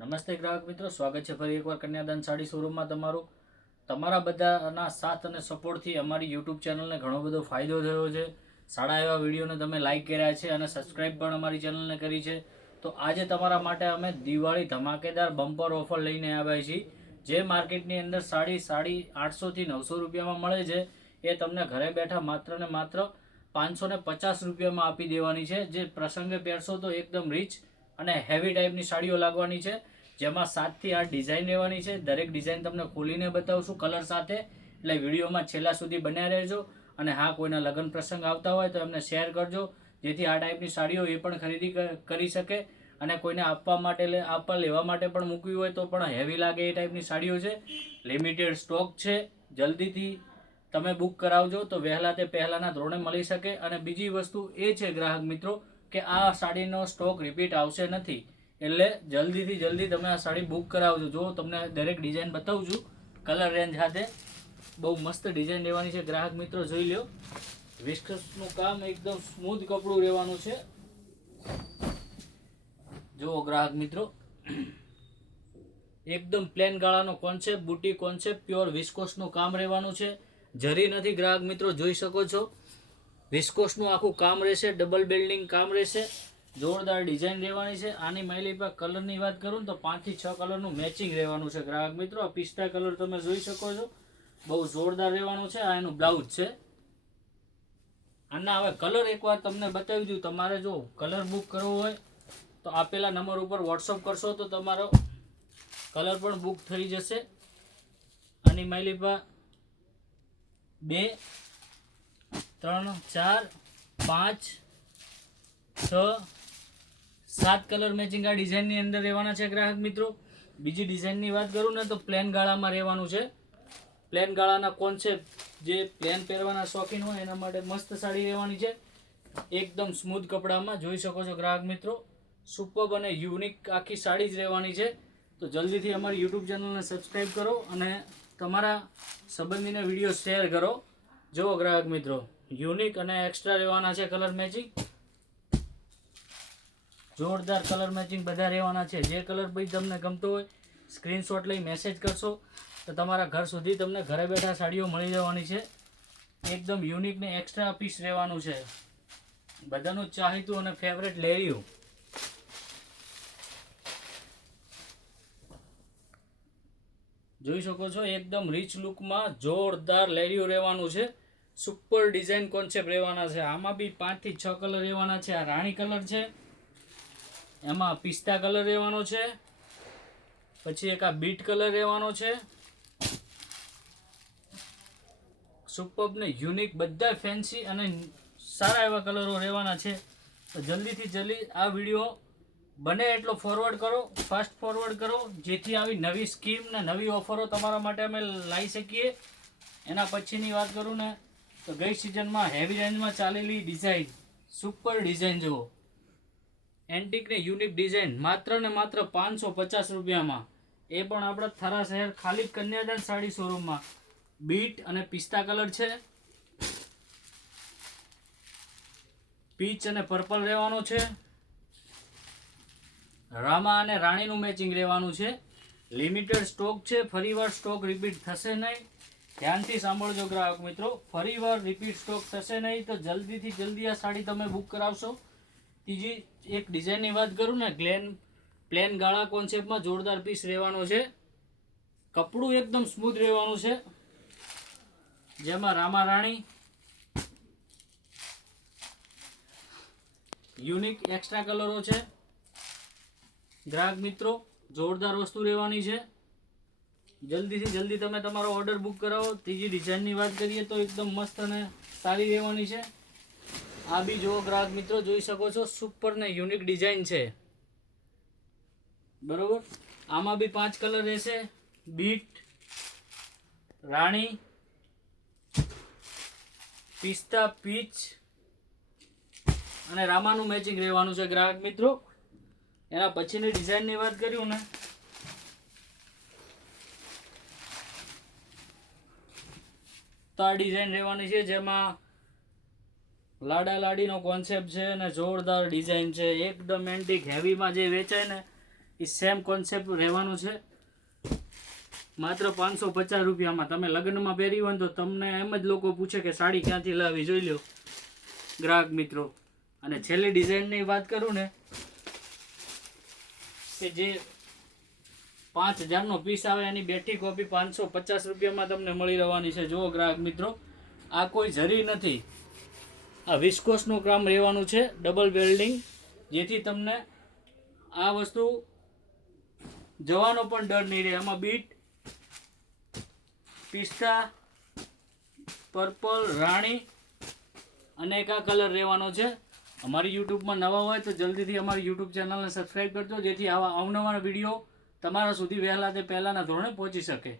નમસ્તે ગ્રાહક મિત્રો, સ્વાગત છે ફરી એકવાર કન્યાદાન સાડી શોરૂમમાં તમારા બધાના સાથ અને સપોર્ટથી અમારી યુટ્યુબ ચેનલને ઘણો બધો ફાયદો થયો છે. સારા એવા વિડીયોને તમે લાઇક કર્યા છે અને સબસ્ક્રાઈબ પણ અમારી ચેનલને કરી છે. તો આજે તમારા માટે અમે દિવાળી ધમાકેદાર બમ્પર ઓફર લઈને આવ્યા છીએ. જે માર્કેટની અંદર સાડી 850થી 900 રૂપિયામાં મળે છે, એ તમને ઘરે બેઠા માત્ર ને માત્ર 550 રૂપિયામાં આપી દેવાની છે. જે પ્રસંગે પહેરશો તો એકદમ રીચ અને હેવી ટાઈપની સાડીઓ લાગવાની છે, જેમાં 7 થી 8 ડિઝાઇન રહેવાની છે. દરેક ડિઝાઇન તમને ખોલીને બતાવશું કલર સાથે, એટલે વિડીયોમાં છેલ્લા સુધી બન્યા રહેજો. અને હા, કોઈના લગ્ન પ્રસંગ આવતા હોય તો એમને શેર કરજો, જેથી આ ટાઈપની સાડીઓ એ પણ ખરીદી કરી શકે. અને કોઈને આપવા લેવા માટે પણ મૂકવી હોય તો પણ હેવી લાગે એ ટાઈપની સાડીઓ છે. લિમિટેડ સ્ટોક છે, જલ્દીથી તમે બુક કરાવજો તો વહેલા તે પહેલાંના ધોરણે મળી શકે. અને બીજી વસ્તુ એ છે ગ્રાહક મિત્રો, કે આ સાડીનો સ્ટોક રિપીટ આવશે નથી, એટલે જલ્દીથી જલ્દી તમે આ સાડી બુક કરાવજો. જો તમને દરેક ડિઝાઇન બતાવું છું કલર રેન્જ સાથે, બહુ મસ્ત ડિઝાઇન રહેવાની છે ગ્રાહક મિત્રો, જોઈ લો. વિસ્કસનું કામ એકદમ સ્મૂથ કપડું રહેવાનું છે. જુઓ ગ્રાહક મિત્રો, એકદમ પ્લેન ગાળાનો કોન્સેપ્ટ, બુટી કોન્સેપ્ટ, પ્યોર વિસ્કોસનું કામ રહેવાનું છે. જરી નથી ગ્રાહક મિત્રો, જોઈ શકો છો. વિસ્કોસનું આખું કામ રહેશે, ડબલ બેલ્ડિંગ કામ રહેશે, જોરદાર ડિઝાઇન રહેવાની છે. આની મારી પર કલરની વાત કરું તો 5 થી 6 કલરનું મેચિંગ રહેવાનું છે ગ્રાહક મિત્રો. આ પિસ્તા કલર તમે જોઈ શકો છો, બહુ જોરદાર રહેવાનું છે. આ એનું બ્લાઉઝ છે. આના હવે કલર એકવાર તમને બતાવી દઉં. તમારે જો કલર બુક કરવો હોય તો આપેલા નંબર ઉપર વોટ્સઅપ કરશો તો તમારો કલર પણ બુક થઈ જશે. આની મારી પર 2, 3, 4, 5, 6, 7 કલર મેચિંગ આ ડિઝાઇનની અંદર રહેવાના છે ગ્રાહક મિત્રો. બીજી ડિઝાઇનની વાત કરું ને તો પ્લેન ગાળામાં રહેવાનું છે. પ્લેન ગાળાના કોન્સેપ્ટ, જે પ્લેન પહેરવાના શોખીન હોય એના માટે મસ્ત સાડી રહેવાની છે. એકદમ સ્મૂથ કપડામાં જોઈ શકો છો ગ્રાહક મિત્રો. સુપર અને યુનિક આખી સાડી જ રહેવાની છે. તો જલ્દીથી અમારી યુટ્યુબ ચેનલને સબસ્ક્રાઈબ કરો અને તમારા સંબંધીને વિડીયો શેર કરો. જુઓ ગ્રાહક મિત્રો, યુનિક અને એક્સ્ટ્રા રહેવાના છે કલર મેચિંગ, જોરદાર કલર મેચિંગ બધા રહેવાના છે. જે કલર ભાઈ તમને ગમતો હોય સ્ક્રીનશોટ લઈ મેસેજ કરશો તો તમારા ઘર સુધી તમને ઘરે બેઠા સાડીઓ મળી જવાની છે. એકદમ યુનિક ને એક્સ્ટ્રા પીસ રહેવાનું છે. બધાનું ચાહીતું અને ફેવરેટ લેરિયું, જોઈ શકો છો. એકદમ રીચ લુકમાં જોરદાર લેરિયું રહેવાનું છે. સુપર ડિઝાઇન કોન્સેપ્ટ રહેવાના છે. આમાં બી 5 થી 6 કલર રહેવાના છે. આ રાણી કલર છે, એમાં પિસ્તા કલર રહેવાનો છે, પછી એક આ બીટ કલર રહેવાનો છે. સુપર ને યુનિક બધા ફેન્સી અને સારા એવા કલરો રહેવાના છે. તો જલ્દીથી જલ્દી આ વિડીયો બને એટલો ફોરવર્ડ કરો, ફાસ્ટ ફોરવર્ડ કરો, જેથી આવી નવી સ્કીમ ને નવી ઓફરો તમારા માટે અમે લાવી શકીએ. એના પછીની વાત કરું ને તો ગઈ સિઝનમાં હેવી રેન્જમાં ચાલેલી ડિઝાઇન, સુપર ડિઝાઇન જુઓ. એન્ટિક ને યુનિક ડિઝાઇન માત્ર ને માત્ર 550 રૂપિયામાં, એ પણ આપણા થરા શહેર ખાલી કન્યાદાન સાડી શોરૂમમાં. બીટ અને પિસ્તા કલર છે, પીચ અને પર્પલ રહેવાનો છે, રામા અને રાણીનું મેચિંગ રહેવાનું છે. લિમિટેડ સ્ટોક છે, ફરીવાર સ્ટોક રિપીટ થશે નહીં. ધ્યાનથી સાંભળજો ગ્રાહક મિત્રો, ફરીવાર રિપીટ સ્ટોક થશે નહીં. તો જલ્દીથી જલ્દી આ સાડી તમે બુક કરાવશો. ત્રીજી એક ડિઝાઇનની વાત કરું ને, પ્લેન ગાળા કોન્સેપ્ટમાં જોરદાર પીસ રહેવાનો છે. કપડું એકદમ સ્મૂથ રહેવાનું છે, જેમાં રામા રાણી યુનિક એક્સ્ટ્રા કલરો છે ગ્રાહક મિત્રો. જોરદાર વસ્તુ રહેવાની છે. જલ્દીથી જલ્દી તમે તમારો ઓર્ડર બુક કરાવો. ત્રીજી ડિઝાઇનની વાત કરીએ તો એકદમ મસ્ત અને સારી રહેવાની છે. આ બી જુઓ ગ્રાહક મિત્રો, જોઈ શકો છો. સુપર ને યુનિક ડિઝાઇન છે, બરોબર. આમાં બી 5 કલર રહેશે: બીટ, રાણી, પિસ્તા, પીચ અને રામાનું મેચિંગ રહેવાનું છે ગ્રાહક મિત્રો. એના પછીની ડિઝાઇનની વાત કર્યું ને તો આ ડિઝાઇન રહેવાની છે, જેમાં લાડા લાડીનો કોન્સેપ્ટ છે અને જોરદાર ડિઝાઇન છે. એકદમ એન્ટિક હેવીમાં જે વેચાય ને એ સેમ કોન્સેપ્ટ રહેવાનું છે. માત્ર 550 રૂપિયામાં તમે લગ્નમાં પહેરી હોય ને તો તમને એમ જ લોકો પૂછે કે સાડી ક્યાંથી લાવી, જોઈ લો ગ્રાહક મિત્રો. અને છેલ્લી ડિઝાઇનની વાત કરું ને કે જે 5000નો પીસ આવે એની બેઠી કોપી 550 રૂપિયામાં તમને મળી રહેવાની છે. જુઓ ગ્રાહક મિત્રો, આ કોઈ જરી નથી, આ વિસ્કોસનું કામ રહેવાનું છે, ડબલ વેલ્ડિંગ, જેથી તમને આ વસ્તુ જવાનો પણ ડર નહીં રહે. આમાં બીટ, પિસ્તા, પર્પલ, રાણી અને એક આ કલર રહેવાનો છે. અમારી યુટ્યુબમાં નવા હોય તો જલ્દીથી અમારી યુટ્યુબ ચેનલને સબસ્ક્રાઈબ કરજો, જેથી આવા અવનવા વિડીયો તમારા સુધી વહેલા તે પહેલાંના ધોરણે પહોંચી શકે.